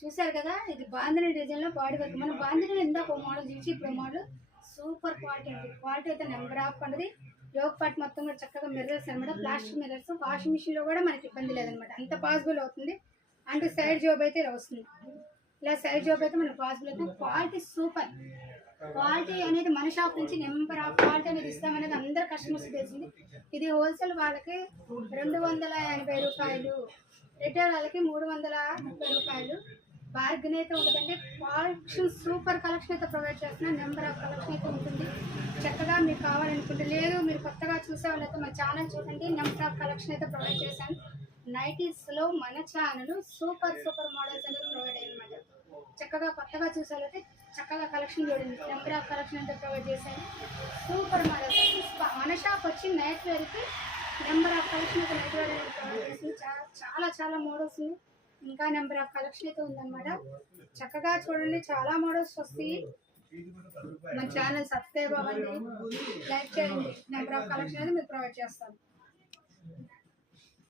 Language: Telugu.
చూసారు కదా, ఇది బాందిని డిజైన్లో బాడీ వర్క్. మన బాందిని ఇందాక ఒక మోడల్ చూసి ఇప్పుడు మోడల్ సూపర్ క్వాలిటీ అండి. క్వాలిటీ అయితే నెంబర్ ఆఫ్ అనేది. యోగ్ పార్ట్ మొత్తం కూడా చక్కగా మిర్రర్స్ అనమాట, ప్లాస్టిక్ మిర్రర్స్. వాషింగ్ మిషన్లో కూడా మనకి ఇబ్బంది లేదనమాట, అంత పాసిబుల్ అవుతుంది. అంటే సైడ్ జాబ్ అయితే ఇలా వస్తుంది, ఇలా సైడ్ జాబ్ అయితే మనకు పాసిబుల్ అవుతుంది. Quality super. క్వాలిటీ అనేది మన షాప్ నుంచి నెంబర్ ఆఫ్ క్వాలిటీ అనేది ఇస్తామనేది అందరు కస్టమర్స్ తెలిసింది. ఇది హోల్సేల్ వాళ్ళకి 280 రూపాయలు, రిటైల్ వాళ్ళకి 330 రూపాయలు. బార్గెన్ అయితే ఉండదండి. కలెక్షన్ సూపర్ కలెక్షన్ అయితే ప్రొవైడ్ చేస్తున్నాను. నెంబర్ ఆఫ్ కలెక్షన్ అయితే ఉంటుంది. చక్కగా మీకు కావాలనుకుంటే, లేదు మీరు కొత్తగా చూసే వాళ్ళైతే మా ఛానల్ చూడండి, నెంబర్ ఆఫ్ కలెక్షన్ అయితే ప్రొవైడ్ చేశాను. నైటీస్లో మన ఛానల్ సూపర్ మోడల్స్ అనేది ప్రొవైడ్ అయ్యనమాట. చక్కగా కొత్తగా చూసే వాళ్ళైతే చక్కగా కలెక్షన్ చూడండి, నెంబర్ ఆఫ్ కలెక్షన్ అయితే ప్రొవైడ్ చేశాను. Super models. మన షాప్ వచ్చి నైట్ వేర్కి నెంబర్ ఆఫ్ కలెక్షన్ అయితే నైట్ వేర్ అనేది ప్రొవైడ్ చేసింది. చాలా మోడల్స్ ఉన్నాయి. ఇంకా నెంబర్ ఆఫ్ కలెక్షన్ అయితే ఉందన్నమాట. చక్కగా చూడండి, చాలా మోడల్స్ వస్తాయి. మన ఛానల్ సబ్స్క్రైబ్ అవ్వండి, లైక్ చేయండి. నెంబర్ ఆఫ్ కలెక్షన్ అనేది మీకు ప్రొవైడ్ చేస్తాను.